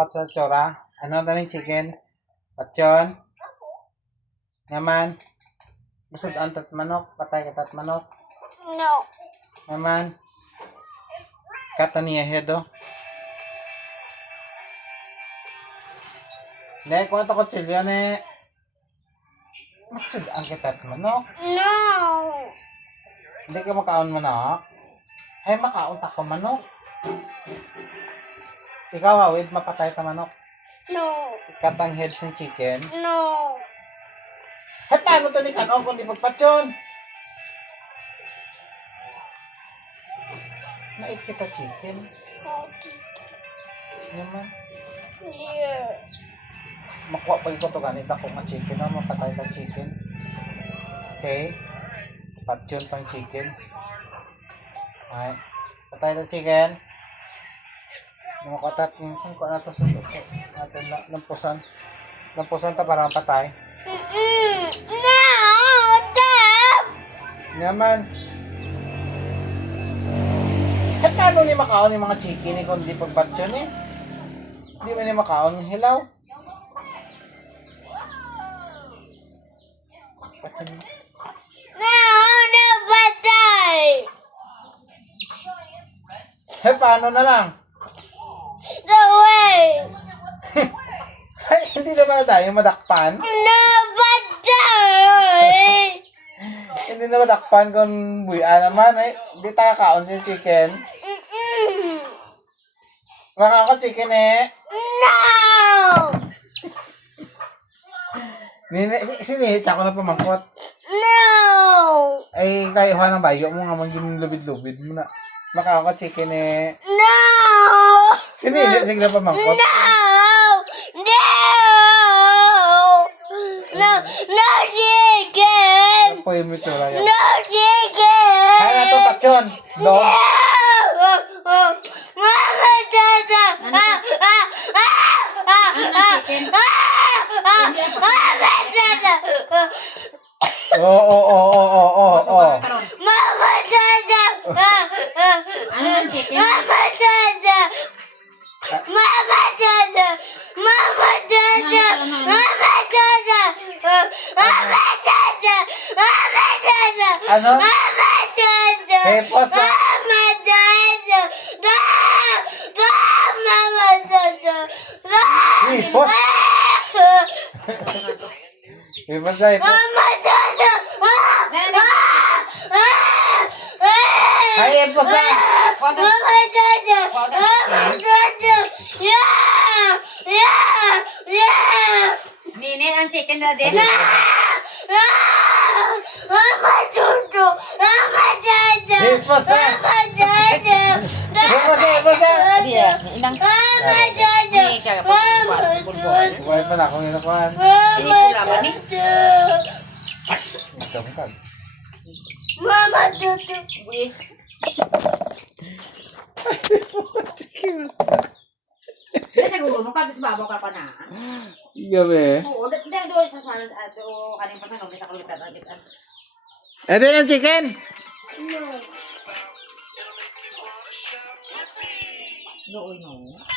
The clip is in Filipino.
what's sa tsura? Ano na yung chicken? Patyon? Naman? Busod ang tat manok? Patay ka tat manok? No. Naman? Kata niya hedo? Ne, kwento ko chilyo ne. Matsud ang kitat manok. No. Hindi ka makaon manok? Ay, makaon ta ko manok. Ikaw, Hawid, mapatay ka manok. No. Katang heads ng chicken. No. Ay, paano to ni Kanon kung di pagpatsyon? Nait kita chicken. Okay. Naman. Yeah. Makuha pa ko to ganit ako nga chicken na mapatay ka chicken. Okay. Patsyon tang chicken. Ay. Patay ka chicken. Lumakotat yung kung ko na to sa to. Natin na lampusan. Lampusan ta para patay. No. Stop. Naman. Eh, paano ni makaon yung mga chicken eh kung di pagpatsyon eh? Hindi mo ni makaon yung hilaw. Patsyon mo. Eh, paano na lang? Ay, hindi naman na tayo madakpan. Patay. Hindi na madakpan kung buya naman eh. Hindi tayo kaon si chicken. Maka ako chicken eh. No. Nini, sinihit ako na pamangkot. No. Ay, kayo ng bayo mo nga maging lubid-lubid mo na. Maka ako chicken eh. No. Sinihit, sige na pamangkot. No! No! No chicken! Apoy mo itsura yan. No chicken! Kaya na to, patsyon. No! Dog. Mama Tata! Ah! Ah! Ah! Ah! Ah! Ah! Mama Tata! Oo, oo, oo, oo, oo, oo. Mama Tata! Ah! Ah! Ano ang chicken? Mama Tata! Ano? Eh, posa. Eh, pos. Eh, posa, eh, pos. Ay, eh, posa. Mama, dada. Mama, dada. ഞാൻ chicken അതെ Bukain pa jaja, Mama jaja, Mama, tutu. Mama, tutu. babaw ka pa Ito chicken. No. No, no.